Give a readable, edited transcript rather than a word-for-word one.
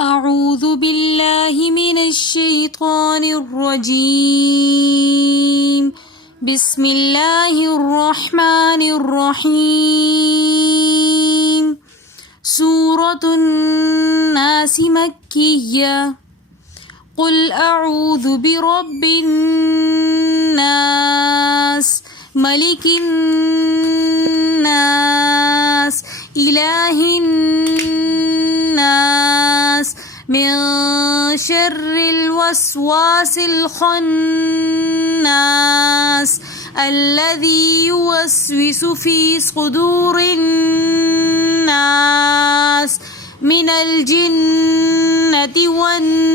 أعوذ بالله من الشيطان الرجيم. بسم الله الرحمن الرحيم. سورة الناس مكية. قل أعوذ برب الناس ملك الناس إله الناس من شر الوسواس الخناس الذي يوسوس في صدور الناس من الجنة والناس.